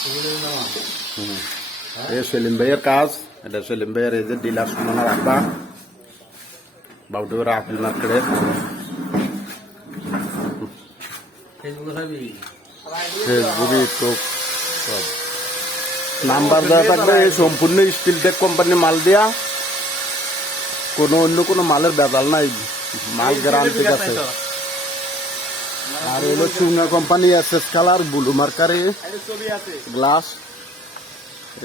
এই সেলিম ভাইয়ের কাজ, এটা সেলিম ভাইয়ের এই যে ডিলার সুমনা রাখবা বাউডুরা আপেল মার্কেটে। ফেসবুক, ইউটিউব সব নাম্বার দেওয়া থাকবে। এই সম্পূর্ণ স্টিল টেক কোম্পানির মাল দিয়া, কোনো অন্য কোনো মালের বেদাল নাই, মাল গ্যারান্টি আছে। আর হলো চুঙ্গা কোম্পানি এসএস কালার ব্লু মার্কারে গ্লাস,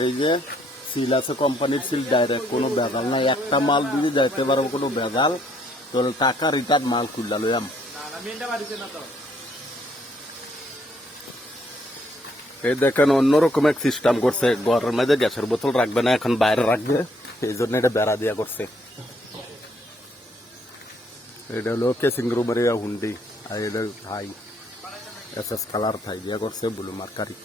এই যে সিল আছে কোম্পানির সিল, ডাইরেক্ট কোনো বেদাল নাই। একটা মাল দিয়ে যাইতে পারবো কোনো বেদাল, তাহলে টাকা রিটার্ন মাল খুললা লইয়াম। এই দেখেন অন্যরকম এক সিস্টেম করছে, ঘরের মধ্যে গ্যাসের বোতল রাখবে না, এখন বাইরে রাখবে, এই জন্য এটা বেড়া দিয়া করছে। এটা হলো কেসিং রুমের হুন্ডি, আর এটা থাই এসএস কালার থাই দিয়া করছে ব্লু মার্কারি।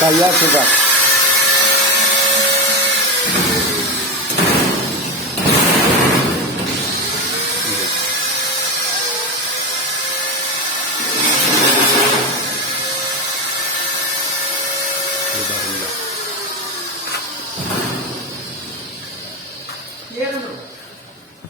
তাই আছে।